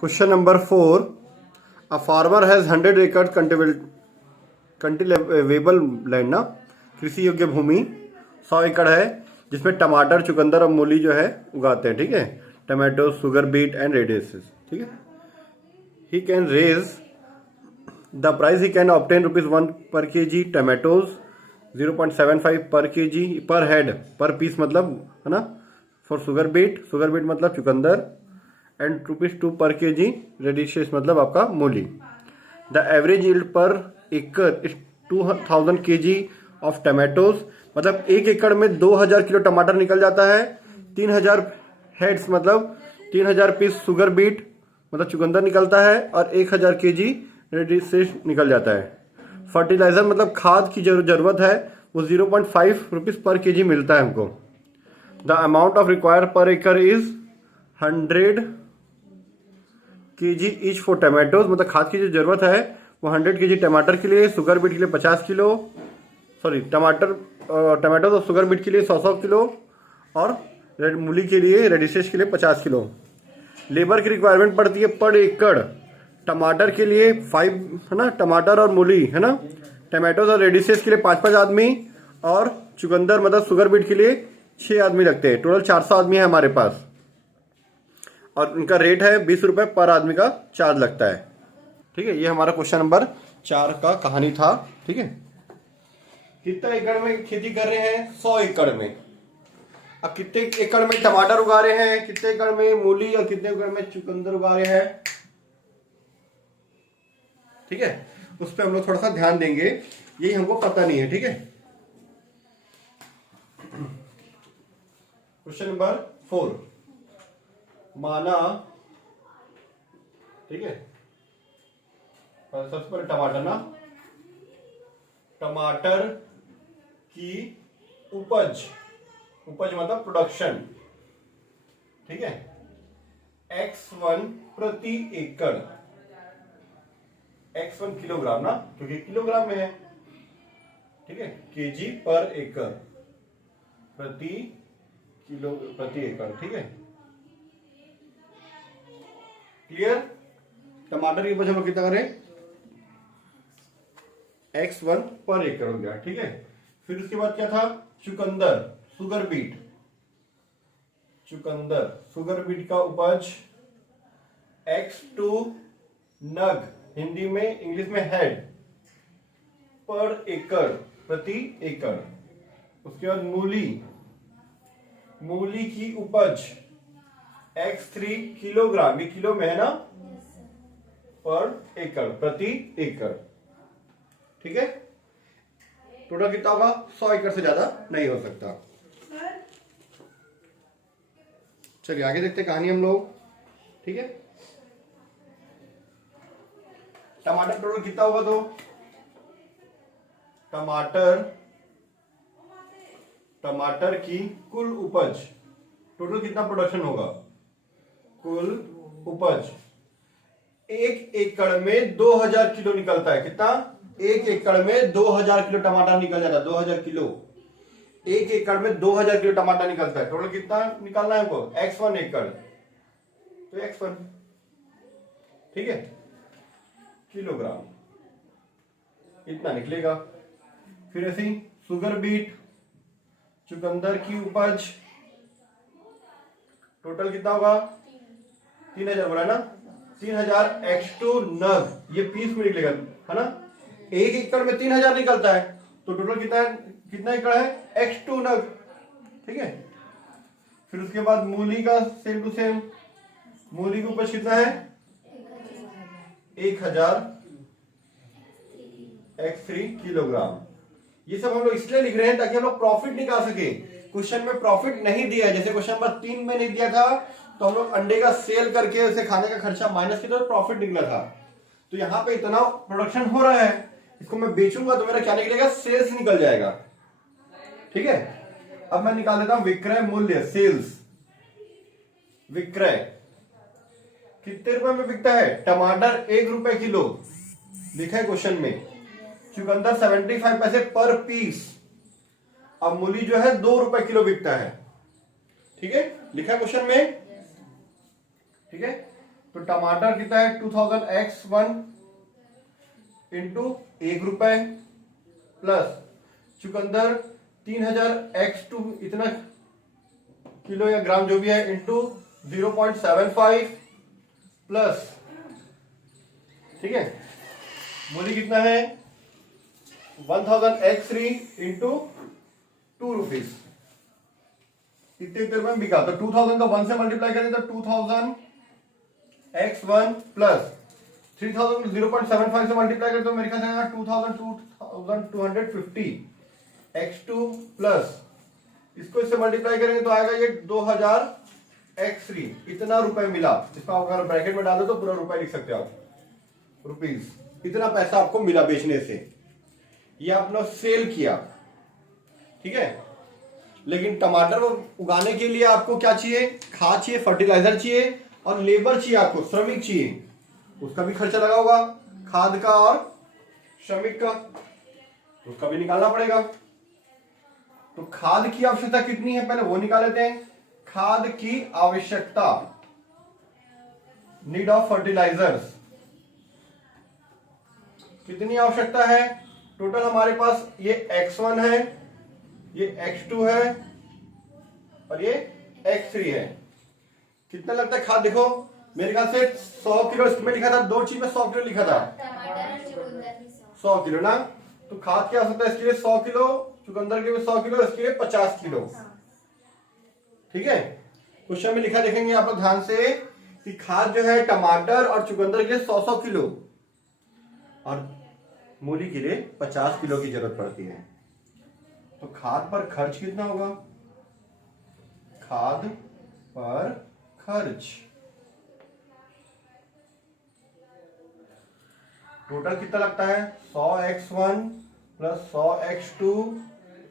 Question number 4. A farmer has 100 acres cultivable land ना, कृषि योग्य भूमि 100 एकड़ है जिसमें टमाटर, चुकंदर और मूली जो है उगाते हैं. ठीक है, tomato, sugar beet and radishes. ठीक है, he can raise the price he can obtain ₹1 per KG tomatoes, 0.75 पर केजी पर हेड पर पीस मतलब है ना, फॉर शुगर बीट मतलब चुकंदर, एंड ₹2 पर केजी रेडिशेस मतलब आपका मूली. द एवरेज यील्ड पर एकड़ इज 2000 केजी ऑफ टमाटोज, मतलब 1 एकड़ में 2000 किलो टमाटर निकल जाता है. 3000 हेड्स मतलब 3000 पीस शुगर बीट मतलब चुकंदर निकलता है, और 1000 केजी रेडिशेस निकल जाता है. फर्टिलाइजर मतलब खाद की जो जरूरत है वो ₹0.5 पर केजी मिलता है हमको. द अमाउंट ऑफ रिक्वायर पर एकड़ is 100 KG each for tomatoes, मतलब खाद की जो जरूरत है वो 100 केजी टमाटर के लिए, शुगर बीट के लिए 50 किलो, सॉरी टमाटोज और शुगर बीट के लिए 100 किलो, और मूली के लिए, रेडिशेस के लिए 50 किलो. लेबर की रिक्वायरमेंट पड़ती है पर एकड़ टमाटर के लिए 5 है ना, टमाटर और मूली है ना, टमाटोज और रेडिशेस के लिए 5-5 आदमी, और चुकंदर मतलब शुगर बीट के लिए 6 आदमी लगते हैं. टोटल 400 आदमी है हमारे पास, और इनका रेट है ₹20 पर आदमी का चार्ज लगता है. ठीक है, ये हमारा क्वेश्चन नंबर 4 का कहानी था. ठीक है, कितना एकड़ में खेती कर रहे हैं? 100 एकड़ में. अब कितने एकड़ में टमाटर उगा रहे हैं, कितने एकड़ में मूली, और कितने एकड़ में चुकंदर उगा रहे हैं? ठीक है, उस पर हम लोग थोड़ा सा ध्यान देंगे, यही हमको पता नहीं है. ठीक है, क्वेश्चन नंबर 4. माना, ठीक है, सबसे पहले टमाटर ना, टमाटर की उपज मतलब प्रोडक्शन. ठीक है, X1 प्रति एकड़, X1 किलोग्राम ना, क्योंकि किलोग्राम में है. ठीक है, केजी पर एकड़ प्रति एकड़. ठीक है, क्लियर. टमाटर की उपज हम लोग कितना करें? X1 पर एकड़ हो गया. ठीक है, फिर उसके बाद क्या था? चुकंदर, शुगर बीट का उपज X2 नग, हिंदी में, इंग्लिश में हेड, पर एकड़ प्रति एकड़. उसके बाद मूली की उपज X3 किलोग्राम, ये किलो में है ना, पर एकड़ प्रति एकड़. ठीक है, टोटल कितना होगा? 100 एकड़ से ज्यादा नहीं हो सकता. चलिए आगे देखते हैं कहानी हम लोग. ठीक है, टमाटर टोटल कितना होगा? तो टमाटर की कुल उपज, टोटल कितना प्रोडक्शन होगा? कुल उपज 1 एकड़ में 2000 किलो निकलता है. कितना? 1 एकड़ में 2000 किलो टमाटर निकल जाता है. 2000 किलो, 1 एकड़ में 2000 किलो टमाटर निकलता है. टोटल कितना निकालना है हमको? X1 एकड़, तो X1. ठीक है, किलोग्राम इतना निकलेगा. फिर ऐसे ही शुगर बीट, चुकंदर की उपज टोटल कितना होगा? 3000 बोला ना, 3000 X2 नग, ये पीस में निकलेगा है ना. 1 एकड़ में 3000 निकलता है, तो टोटल कितना एकड़ है? X2 नग. ठीक है, फिर उसके बाद मूली का सेम टू सेम, मूली की उपज कितना है? 1000 X3 किलोग्राम. ये सब हम लोग इसलिए लिख रहे हैं ताकि हम लोग प्रॉफिट निकाल सके. क्वेश्चन में प्रॉफिट नहीं दिया है, जैसे क्वेश्चन नंबर 3 में नहीं दिया था, तो हम लोग अंडे का सेल करके उसे खाने का खर्चा माइनस किया तो प्रॉफिट निकला था. तो यहाँ पे इतना प्रोडक्शन हो रहा है, इसको मैं बेचूंगा तो मेरा क्या निकलेगा? सेल्स निकल जाएगा. ठीक है, अब मैं निकाल देता हूं विक्रय मूल्य, सेल्स. विक्रय कितने रुपए में बिकता है? टमाटर ₹1 किलो लिखा है क्वेश्चन में, चुकंदर 75 पैसे पर पीस. अब मूली जो है ₹2 किलो बिकता है. ठीक है, लिखा है क्वेश्चन में. ठीक है, तो टमाटर कितना है 2000x1 इंटू 1 रुपए प्लस चुकंदर 3000x2 इतना किलो या ग्राम जो भी है इंटू 0.75 प्लस, ठीक है, मूली कितना है 1000x3 इंटू 2 रुपीज, इतने देर में बिका। तो 2000 का 1 से मल्टीप्लाई करें तो 2000x1 प्लस 3000 0.75 से मल्टीप्लाई करें तो मेरे ख्याल से आएगा 2250x2 प्लस इसको इससे मल्टीप्लाई करेंगे तो आएगा ये 2000x3, इतना रुपए मिला। इसका अगर ब्रैकेट में डाल दो तो पूरा रुपए लिख सकते हो आप, रुपीज, इतना पैसा आपको मिला बेचने से, ये आपने सेल किया, ठीक है। लेकिन टमाटर उगाने के लिए आपको क्या चाहिए, खाद चाहिए, फर्टिलाइजर चाहिए और लेबर चाहिए, आपको श्रमिक चाहिए, उसका भी खर्चा लगा होगा, खाद का और श्रमिक का, उसका भी निकालना पड़ेगा। तो खाद की आवश्यकता कितनी है पहले वो निकाल लेते हैं। खाद की आवश्यकता, नीड ऑफ फर्टिलाइजर्स, कितनी आवश्यकता है टोटल हमारे पास, ये x1 है, ये x2 है और ये x3 है। कितना लगता है खाद, देखो मेरे ख्याल से 100 किलो इसमें लिखा था, दो चीज में 100 किलो लिखा था, 100 किलो ना। तो खाद की आवश्यकता है इसके लिए 100 किलो, चुकंदर के लिए 100 किलो, इसके लिए 50 किलो, ठीक है। क्वेश्चन में लिखा देखेंगे आप लोग ध्यान से कि खाद जो है टमाटर और चुकंदर के लिए 100 किलो और मूली के लिए 50 किलो की जरूरत पड़ती है। तो खाद पर खर्च कितना होगा, खाद पर खर्च टोटल कितना लगता है 100x1 plus 100x2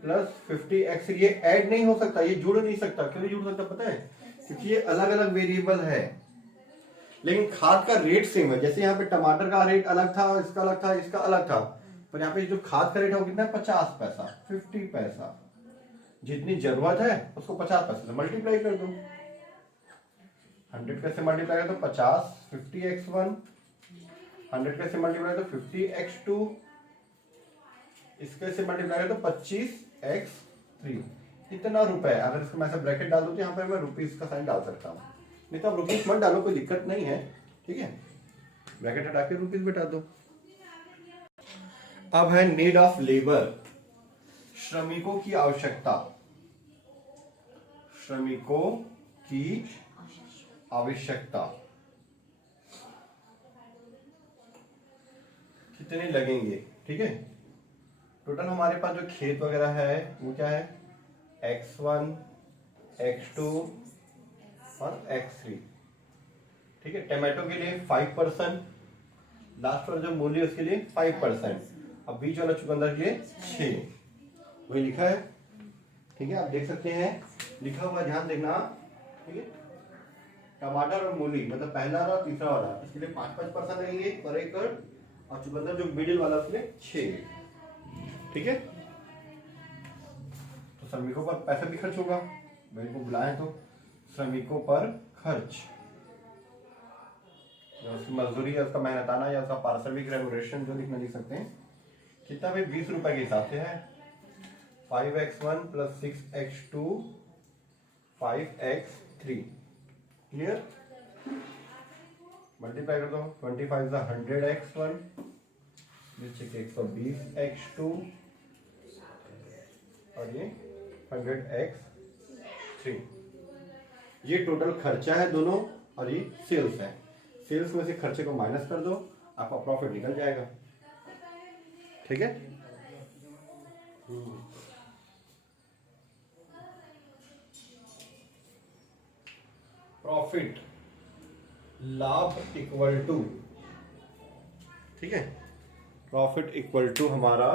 plus 50x, ये ऐड नहीं हो सकता, ये जुड़ नहीं सकता। क्यों नहीं जुड़ सकता पता है, क्योंकि ये अलग अलग वेरिएबल है, लेकिन खाद का रेट सेम है। जैसे यहाँ पे टमाटर का रेट अलग था, इसका अलग था, इसका अलग था, पर यहाँ पे जो खाद का रेट है वो कितना है 50 पैसा, 50 पैसा। जितनी जरूरत है उसको 50 पैसे से मल्टीप्लाई कर दो, 100 कैसे मल्टीप्लाई कर दो 50, 50x1, 100 कैसे मल्टीप्लाई कर दो 50x2, इसके से मल्टीप्लाई कर दो 25x3, इतना रुपए। अगर इसको मैं ऐसे ब्रैकेट डाल दूं तो यहाँ पे मैं रुपीस का साइन डाल सकता हूँ, नहीं तो आप रुपीस मत डालो, कोई दिक्कत नहीं है, ठीक है, ब्रैकेट हटा के रुपीस बिठा दो। अब है नीड ऑफ लेबर, श्रमिकों की आवश्यकता, श्रमिकों की आवश्यकता कितने लगेंगे, ठीक है। टोटल हमारे पास जो खेत वगैरह है वो क्या है x1, x2 और x3, ठीक है। टमाटो के लिए 5%, लास्ट वाला जो मूली उसके लिए 5%, अब बीच वाला चुकंदर के लिए 6, वही लिखा है, ठीक है। आप देख सकते हैं लिखा हुआ, ध्यान देखना, ठीक है। टमाटर और मूली मतलब पहला और तीसरा वाला इसके लिए 5% लगेंगे पर एकड़, और चुकंदर जो मिडिल वाला उसके लिए 6, ठीक है। तो श्रमिकों पर पैसा भी खर्च होगा, मेरे को बुलाए तो श्रमिकों पर खर्च, उसकी मजदूरी या उसका मेहनताना या उसका पारिश्रमिक रेमुनरेशन जो लिखना लिख सकते हैं, कितना भाई 20 रुपए के हिसाब से है। 5x1 plus 6x2 5x3, clear, multiply कर दो, 25 100x1, नीचे के 120x2 और ये 100x3, ये टोटल खर्चा है दोनों और ये सेल्स है। सेल्स में से खर्चे को माइनस कर दो, आपका प्रॉफिट निकल जाएगा, ठीक है। प्रॉफिट, लाभ इक्वल टू, ठीक है, प्रॉफिट इक्वल टू हमारा,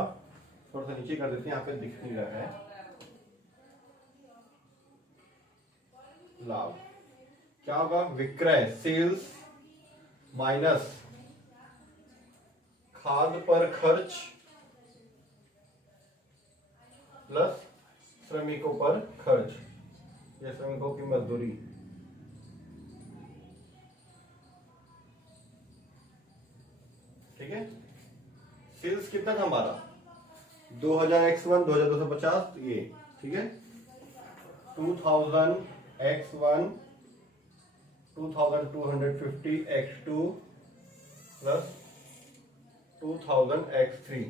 थोड़ा सा नीचे कर देते हैं, यहाँ पे दिख नहीं रहा है, लाभ क्या होगा, विक्रय, सेल्स माइनस खाद पर खर्च प्लस श्रमिकों पर खर्च, या श्रमिकों की मजदूरी, सेल्स कितना था हमारा 2000 x1 2250 ये, ठीक है। 2000 x1 2250 x2 प्लस 2000 x3,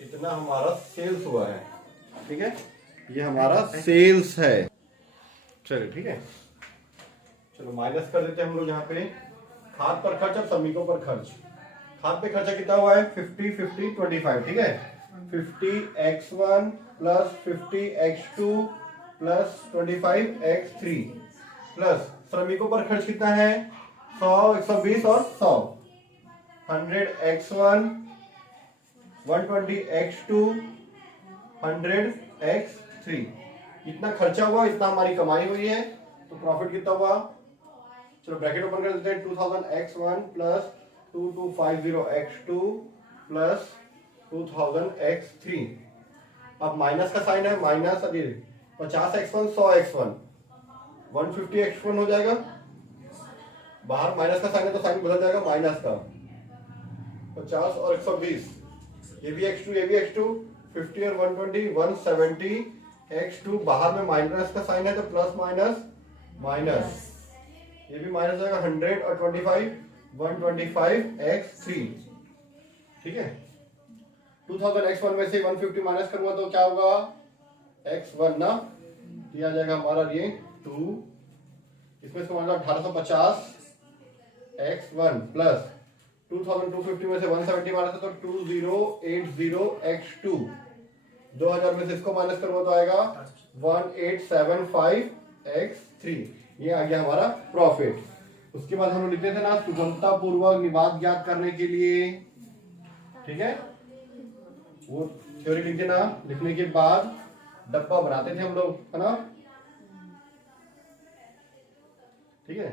इतना हमारा सेल्स हुआ है, ठीक है। ये हमारा सेल्स है। चलिए ठीक है, चलो माइनस कर देते हैं हम लोग यहाँ पे। खाद पर खर्च और श्रमिकों पर खर्च। खाद पे खर्चा कितना हुआ है 50 50 25, ठीक है। 50 x1 plus 50 x2 plus 25 x3 plus श्रमिकों पर खर्च कितना है 100 120 और 100, 100 x1 120 x2 100 x3, इतना खर्चा हुआ, इतना हमारी कमाई हुई है। तो प्रॉफिट कितना हुआ, चलो ब्रैकेट ओपन कर देते हैं। 2000 x1 plus 2250 x2 plus 2000 x3। अब माइनस का साइन है, माइनस 50 x1 100 x1 150 x1 हो जाएगा। बाहर माइनस का साइन है तो साइन बदल जाएगा माइनस का। 50 और 120, ये भी x2 ये भी x2, 50 और 120 170 x2, बाहर में माइनस का साइन है तो प्लस माइनस माइनस, ये भी माइनस जाएगा। 100 और 25 125 x3, ठीक है। 2000 x1 में से 150 माइनस करूंगा तो क्या होगा x1 ना, दिया जाएगा हमारा ये 2, इसमें से 1850 x1 प्लस 2250 में से 170 माइनस तो 2080 x2, 2000 में से इसको माइनस करूंगा तो आएगा 1875 x3, ये आ गया हमारा प्रॉफिट। उसके बाद हम लोग लिखते थे ना सुगमता पूर्वक निवाद ज्ञात करने के लिए, ठीक है। वो थ्योरी लिख देना, लिखने के बाद डब्बा बनाते थे हम लोग, है ना, ठीक है।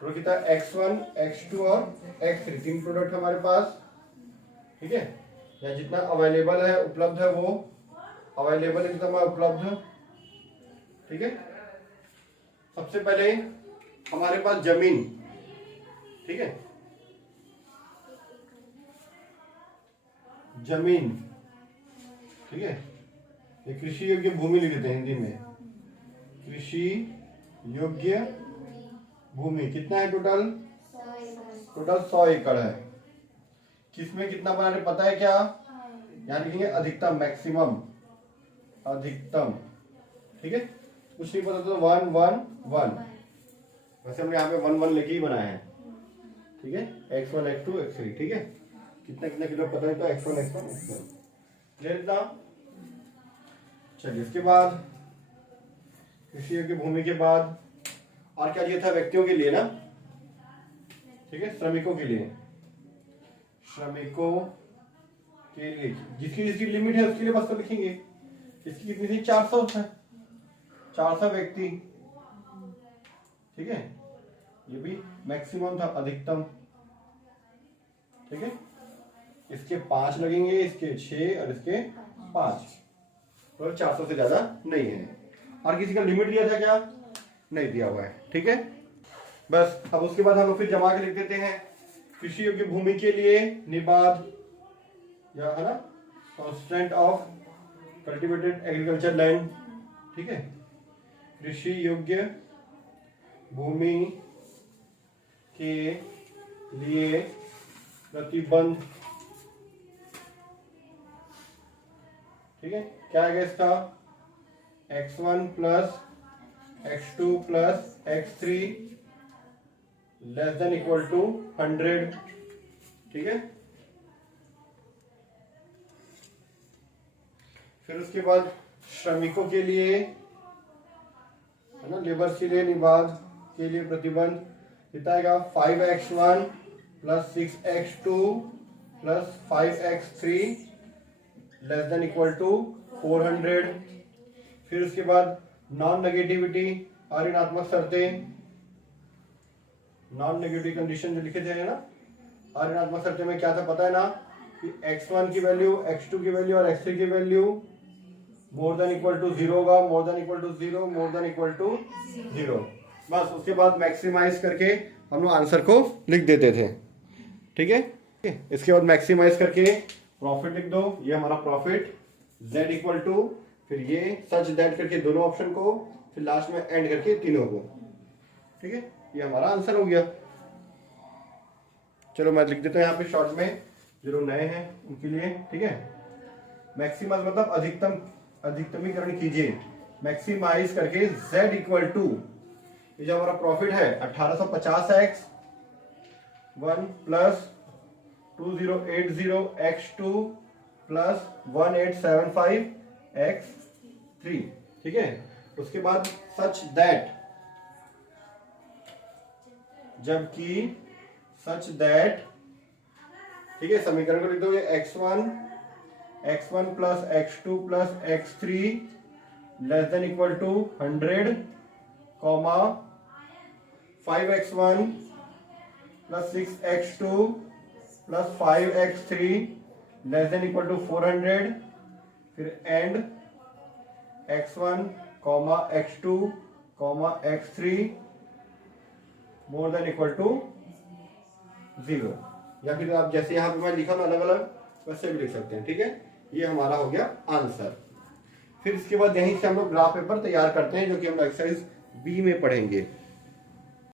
तो कितना x1 x2 और x3, 3 प्रोडक्ट हमारे पास, ठीक है। या जितना अवेलेबल है उपलब्ध है वो अवेलेबल है, जितना उपलब्ध, ठीक है। सबसे पहले हमारे पास जमीन, ठीक है, जमीन, ठीक है। ये कृषि योग्य भूमि लिख देते हैं हिंदी में, कृषि योग्य भूमि कितना है टोटल 100 एकड़ है। किसमें कितना बनाने पता है क्या, यहाँ लिखेंगे अधिकतम, मैक्सिमम, अधिकतम, ठीक है। कुछ नहीं पता तो 1 1 1, वैसे हमने यहाँ पे 1 1 लेके ही बनाया है, ठीक है। x1 x2 x3, ठीक है। कितना कितना किलो पता है तो x1 x1 x1 ले लेता। चलिए इसके बाद कृषि योग्य भूमि के बाद और क्या चाहिए था व्यक्तियों के लिए ना, ठीक है, श्रमिकों के लिए, श्रमिकों के लिए जिसकी जिसकी लिमिट है उसके लिए बस तो लिखेंगे। इसकी कितनी थी 400 है, 400 व्यक्ति, ठीक है। ये भी मैक्सिमम था, अधिकतम, ठीक है। इसके 5 लगेंगे, इसके 6 और इसके 5, तो 400 से ज्यादा नहीं है। और किसी का लिमिट दिया था क्या, नहीं दिया हुआ है, ठीक है। बस अब उसके बाद हम लोग फिर जमा के लिख देते हैं। कृषि योग्य भूमि के लिए निबाद, या है ना, constant of cultivated agriculture land, ठीक है। कृषि योग्य भूमि के लिए प्रतिबंध, ठीक है। क्या आएगा इसका x1 plus x2 plus x3 less than equal to 100, ठीक है। फिर उसके बाद श्रमिकों के लिए, है ना, लेबर्स के लिए निबाध के लिए प्रतिबंध कितना आएगा 5x1 plus 6x2 plus 5x3 less than equal to 400। फिर उसके बाद नॉन नेगेटिविटी और ऋणात्मक शर्तें, नॉन नेगेटिव कंडीशन जो लिखे थे ना, और ऋणात्मक शर्तें में क्या था पता है ना, कि x1 की वैल्यू, x2 की वैल्यू और x3 की value more than equal to 0 होगा, more than equal to 0, more than equal to 0। बस उसके बाद मैक्सिमाइज करके हम लोग आंसर को लिख देते थे। ठीक है, इसके बाद मैक्सिमाइज करके प्रॉफिट लिख दो, ये हमारा प्रॉफिट z इक्वल टू, फिर ये सच दैट करके दोनों ऑप्शन को, फिर लास्ट में एंड करके तीनों को। ठीक है, ये हमारा आंसर हो गया। चलो मैं लिख देता हूँ यहाँ पे शॉर्ट में, जो लोग नए हैं उनके लिए। ठीक है, मैक्सिमाइज मतलब अधिकतमीकरण कीजिए, मैक्सिमाइज करके z इक्वल टू, ये जो हमारा प्रॉफिट है 1850x 1 plus 2080x2 plus 1875x3। ठीक है, उसके बाद सच दैट, जबकि सच दैट, ठीक है, समीकरण को लिख दो, x1 plus x2 plus x3 less than equal to 100, comma 5x1 plus 6x2 plus 5x3 less than equal to 400, फिर and x1 comma x2 comma x3 more than equal to 0, या फिर आप जैसे यहाँ पे मैं लिखा हूँ अलग अलग वैसे भी लिख सकते हैं। ठीक है, ये हमारा हो गया आंसर। फिर इसके बाद यहीं से हम लोग ग्राफ पेपर तैयार करते हैं, जो कि हम एक्सरसाइज बी में पढ़ेंगे।